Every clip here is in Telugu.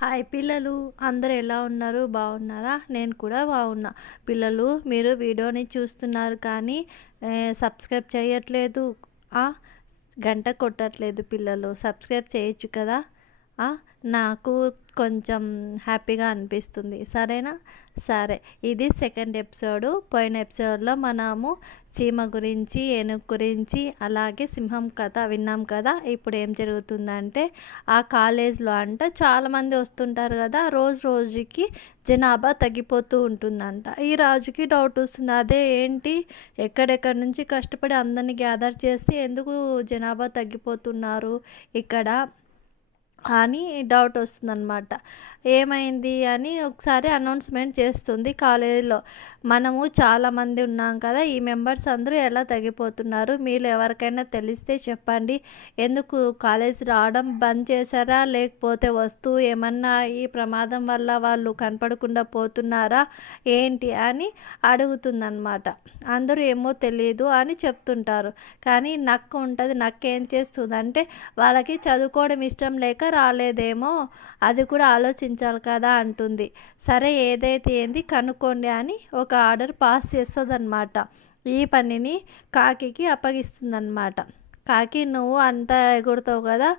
హాయ్ పిల్లలు, అందరూ ఎలా ఉన్నారు? బాగున్నారా? నేను కూడా బాగున్నా. పిల్లలు, మీరు వీడియోని చూస్తున్నారు కానీ సబ్స్క్రైబ్ చేయట్లేదు. ఆ, గంట కొట్టట్లేదు. పిల్లలు సబ్స్క్రైబ్ చేయొచ్చు కదా. ఆ, నాకు కొంచెం హ్యాపీగా అనిపిస్తుంది. సరేనా? సరే, ఇది సెకండ్ ఎపిసోడు. పోయిన ఎపిసోడ్లో మనము చీమ గురించి, ఏనుగు గురించి, అలాగే సింహం కథ విన్నాం కదా. ఇప్పుడు ఏం జరుగుతుందంటే, ఆ కాలేజ్లో చాలామంది వస్తుంటారు కదా. రోజు రోజుకి జనాభా తగ్గిపోతూ ఉంటుందంట. ఈ రాజుకి డౌట్ వస్తుంది, అదే ఏంటి, ఎక్కడెక్కడి నుంచి కష్టపడి అందరినీ గ్యాదర్ చేస్తే ఎందుకు జనాభా తగ్గిపోతున్నారు ఇక్కడ అని డౌట్ వస్తుందన్నమాట. ఏమైంది అని ఒకసారి అనౌన్స్మెంట్ చేస్తుంది కాలేజీలో. మనము చాలామంది ఉన్నాం కదా, ఈ మెంబర్స్ అందరూ ఎలా తగ్గిపోతున్నారు, మీరు ఎవరికైనా తెలిస్తే చెప్పండి. ఎందుకు కాలేజ్ రావడం బంద్ చేశారా, లేకపోతే వస్తూ ఏమన్నా ఈ ప్రమాదం వల్ల వాళ్ళు కనపడకుండా పోతున్నారా ఏంటి అని అడుగుతుందన్నమాట. అందరూ ఏమో తెలియదు అని చెప్తుంటారు. కానీ నక్క ఉంటుంది. నక్క ఏం చేస్తుందంటే, వాళ్ళకి చదువుకోవడం ఇష్టం లేక రాలేదేమో, అది కూడా ఆలోచించాలి కదా అంటుంది. సరే, ఏదైతే ఏంది కనుక్కోండి అని ఒక ఆర్డర్ పాస్ చేస్తుందన్నమాట. ఈ పనిని కాకికి అప్పగిస్తుందన్నమాట. కాకి, నువ్వు అంతా ఎగురుతావు కదా,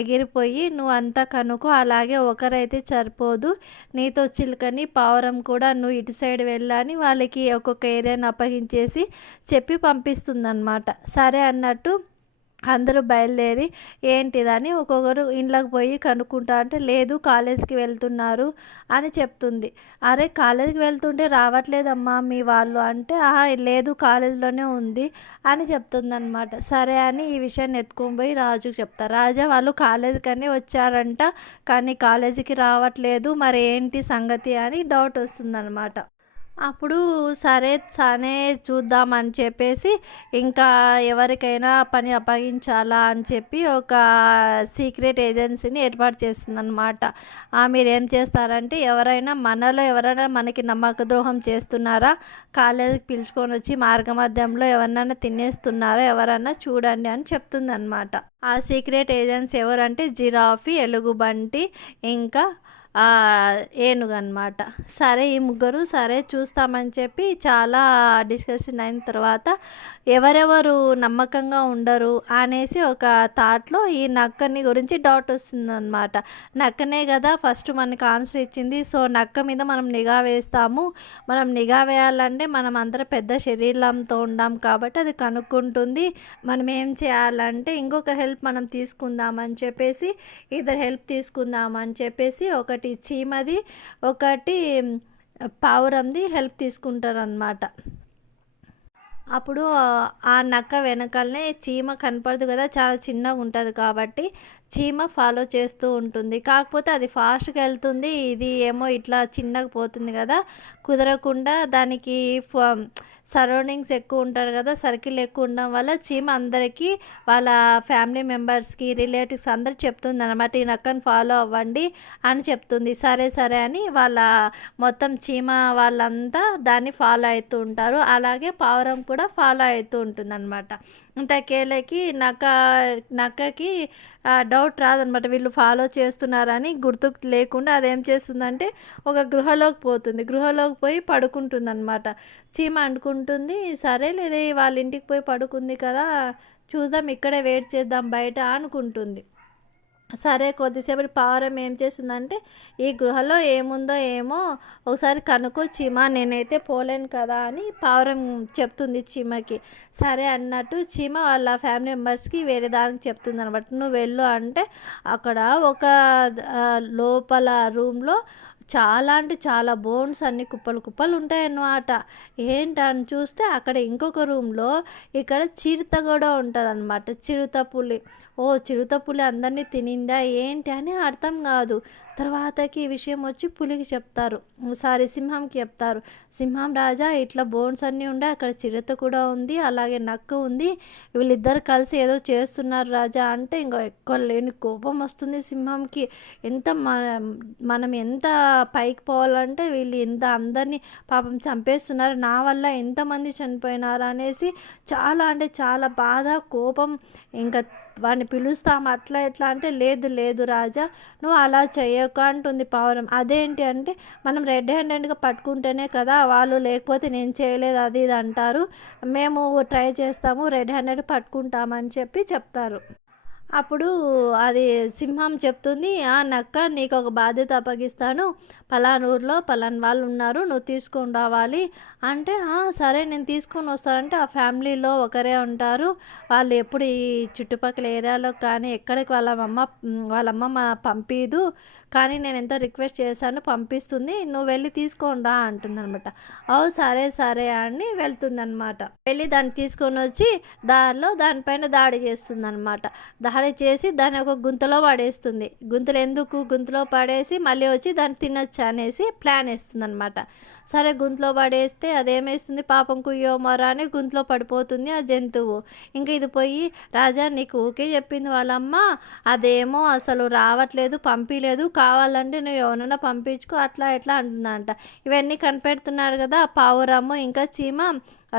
ఎగిరిపోయి నువ్వు అంతా కనుక్కో. అలాగే ఒకరైతే సరిపోదు, నీతో చిలుకని పావురం కూడా నువ్వు ఇటు సైడ్ వెళ్ళని వాళ్ళకి ఒక్కొక్క ఏరియాని అప్పగించేసి చెప్పి పంపిస్తుందన్నమాట. సరే అన్నట్టు అందరూ బయలుదేరి ఏంటిదని ఒక్కొక్కరు ఇంట్లోకి పోయి కనుక్కుంటా అంటే, లేదు కాలేజీకి వెళ్తున్నారు అని చెప్తుంది. అరే, కాలేజీకి వెళ్తుంటే రావట్లేదమ్మా మీ వాళ్ళు అంటే, లేదు కాలేజీలోనే ఉంది అని చెప్తుందనమాట. సరే అని ఈ విషయాన్ని ఎత్తుకొని పోయి రాజుకి చెప్తారు. రాజా, వాళ్ళు కాలేజీకనే వచ్చారంట కానీ కాలేజీకి రావట్లేదు, మరి ఏంటి సంగతి అని డౌట్ వస్తుందన్నమాట. అప్పుడు సరే సరే చూద్దామని చెప్పేసి, ఇంకా ఎవరికైనా పని అప్పగించాలా అని చెప్పి ఒక సీక్రెట్ ఏజెన్సీని ఏర్పాటు చేస్తుందన్నమాట. మీరేం చేస్తారంటే, ఎవరైనా మనకి నమ్మక ద్రోహం చేస్తున్నారా, కాలేజీకి పిలుచుకొని వచ్చి మార్గమధ్యంలో ఎవరినైనా తినేస్తున్నారా ఎవరన్నా చూడండి అని చెప్తుందన్నమాట. ఆ సీక్రెట్ ఏజెన్సీ ఎవరంటే జిరాఫీ, ఎలుగుబంటి, ఇంకా ఏనుగు అనమాట. సరే, ఈ ముగ్గురు సరే చూస్తామని చెప్పి చాలా డిస్కషన్ అయిన తర్వాత, ఎవరెవరు నమ్మకంగా ఉండరు అనేసి ఒక థాట్లో ఈ నక్కని గురించి డౌట్ వస్తుందన్నమాట. నక్కనే కదా ఫస్ట్ మనకు ఆన్సర్ ఇచ్చింది, సో నక్క మీద మనం నిఘా వేస్తాము. మనం నిఘా వేయాలంటే మనం అందరం పెద్ద శరీరంతో ఉండాం కాబట్టి అది కనుక్కుంటుంది. మనం ఏం చేయాలంటే ఇంకొకరి హెల్ప్ మనం తీసుకుందామని చెప్పేసి, ఇద్దరు హెల్ప్ తీసుకుందామని చెప్పేసి, ఒకటి చీమది, ఒకటి పావురంది హెల్ప్ తీసుకుంటారనమాట. అప్పుడు ఆ నక్క వెనకాలనే చీమ కనపడదు కదా, చాలా చిన్నగా ఉంటుంది కాబట్టి చీమ ఫాలో చేస్తూ ఉంటుంది. కాకపోతే అది ఫాస్ట్గా వెళ్తుంది, ఇది ఏమో ఇట్లా చిన్నగా పోతుంది కదా, కుదరకుండా దానికి సరౌండింగ్స్ ఎక్కువ ఉంటారు కదా, సర్కిల్ ఎక్కువ ఉండడం వల్ల చీమ అందరికీ వాళ్ళ ఫ్యామిలీ మెంబర్స్కి, రిలేటివ్స్ అందరికి చెప్తుంది అనమాట, ఈ నక్కని ఫాలో అవ్వండి అని చెప్తుంది. సరే సరే అని వాళ్ళ మొత్తం చీమ వాళ్ళంతా దాన్ని ఫాలో అవుతూ ఉంటారు. అలాగే పావురం కూడా ఫాలో అవుతూ ఉంటుంది అనమాట. ఇంతకేళ్ళకి నక్కకి డౌట్ రాదనమాట, వీళ్ళు ఫాలో చేస్తున్నారని గుర్తుకు లేకుండా అదేం చేస్తుందంటే ఒక గృహలోకి పోయి పడుకుంటుంది అనమాట. చీమ అనుకుంటుంది, సరే లేదే వాళ్ళ ఇంటికి పోయి పడుకుంది కదా, చూద్దాం ఇక్కడే వెయిట్ చేద్దాం బయట అనుకుంటుంది. సరే, కొద్దిసేపటి పావురం ఏం చేస్తుందంటే, ఈ గృహలో ఏముందో ఏమో ఒకసారి కనుక్కో చీమ, నేనైతే పోలేను కదా అని పావురం చెప్తుంది చీమకి. సరే అన్నట్టు చీమ వాళ్ళ ఫ్యామిలీ మెంబర్స్కి వేరే దానికి చెప్తుంది అనమాట. నువ్వు వెళ్ళు అంటే, అక్కడ ఒక లోపల రూమ్లో చాలా బోన్స్ అన్ని కుప్పలు కుప్పలు ఉంటాయన్నమాట. ఏంటని చూస్తే అక్కడ ఇంకొక రూమ్లో ఇక్కడ చిరుత కూడా ఉంటుంది అనమాట. చిరుతపులి. చిరుతపులి అందరినీ తినిందా ఏంటి అని అర్థం కాదు. తర్వాతకి ఈ విషయం వచ్చి పులికి చెప్తారు, సింహంకి చెప్తారు. సింహం, రాజా ఇట్లా బోన్స్ అన్నీ ఉండే, అక్కడ చిరుత కూడా ఉంది, అలాగే నక్క ఉంది, వీళ్ళిద్దరు కలిసి ఏదో చేస్తున్నారు రాజా అంటే ఇంకా ఎక్కువ లేని కోపం వస్తుంది సింహంకి. మనం ఎంత పైకి పోవాలంటే వీళ్ళు ఎంత అందరినీ పాపం చంపేస్తున్నారు, నా వల్ల ఎంతమంది చనిపోయినారు అనేసి చాలా బాధ, కోపం ఇంకా వాడిని పిలుస్తాము అట్లా ఎట్లా అంటే, లేదు లేదు రాజా నువ్వు అలా చెయ్యకు అంటుంది పావురం. అదేంటి అంటే, మనం రెడ్ హ్యాండెడ్గా పట్టుకుంటేనే కదా వాళ్ళు లేకపోతే నేను చేయలేదు అది ఇది అంటారు, మేము ట్రై చేస్తాము రెడ్ హ్యాండెడ్ పట్టుకుంటామని చెప్పి చెప్తారు. అప్పుడు అది సింహం చెప్తుంది, నక్క నీకు ఒక బాధ్యత అప్పగిస్తాను, పలానా ఊర్లో పలానా వాళ్ళు ఉన్నారు, నువ్వు తీసుకొని రావాలి అంటే, సరే నేను తీసుకొని వస్తానంటే ఆ ఫ్యామిలీలో ఒకరే ఉంటారు, వాళ్ళు ఎప్పుడు ఈ చుట్టుపక్కల ఏరియాలో కానీ ఎక్కడికి వాళ్ళమ్మ పంపిదు, కానీ నేను ఎంతో రిక్వెస్ట్ చేశాను పంపిస్తుంది, నువ్వు వెళ్ళి తీసుకొని రా అంటుందన్నమాట. సరే సరే అని వెళ్తుందన్నమాట. వెళ్ళి దాన్ని తీసుకొని వచ్చి దారిలో దానిపైన దాడి చేస్తుందన్నమాట. దాడి చేసి దాన్ని ఒక గుంతలో పడేస్తుంది. గుంతలో పడేసి మళ్ళీ వచ్చి దాన్ని తినొచ్చు అనేసి ప్లాన్ వేస్తుందన్నమాట. సరే గుంతలో పడేస్తే అదేమేస్తుంది, పాపం కుయ్యో మరో అని గుంతలో పడిపోతుంది ఆ జంతువు. ఇంక ఇది పోయి, రాజా నీకు ఊకే చెప్పింది వాళ్ళమ్మ, అదేమో అసలు రావట్లేదు పంపించలేదు, కావాలంటే నువ్వు ఎవరైనా పంపించుకో అట్లా ఎట్లా అంటుందంట. ఇవన్నీ కనిపెడుతున్నాడు కదా పావురము ఇంకా చీమ,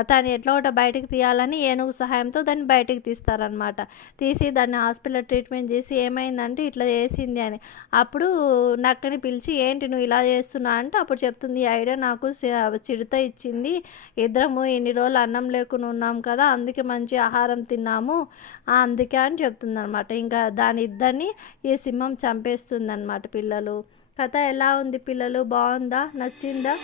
తను ఎట్లా ఒకటి బయటకు తీయాలని ఏనుగు సహాయంతో దాన్ని బయటకు తీస్తారనమాట. తీసి దాన్ని హాస్పిటల్ ట్రీట్మెంట్ చేసి ఏమైందంటే ఇట్లా చేసింది అని. అప్పుడు నక్కని పిలిచి ఏంటి నువ్వు ఇలా చేస్తున్నావు అంటే, అప్పుడు చెప్తుంది, ఈ ఐడియా నాకు చిరుత ఇచ్చింది, ఇద్దరము ఇన్ని రోజులు అన్నం లేకుండా ఉన్నాం కదా, అందుకే మంచి ఆహారం తిన్నాము అందుకే అని చెప్తుంది అనమాట. ఇంకా దాని ఇద్దరిని ఈ సింహం చంపేస్తుంది అనమాట. పిల్లలు కథ ఎలా ఉంది పిల్లలు, బాగుందా, నచ్చిందా?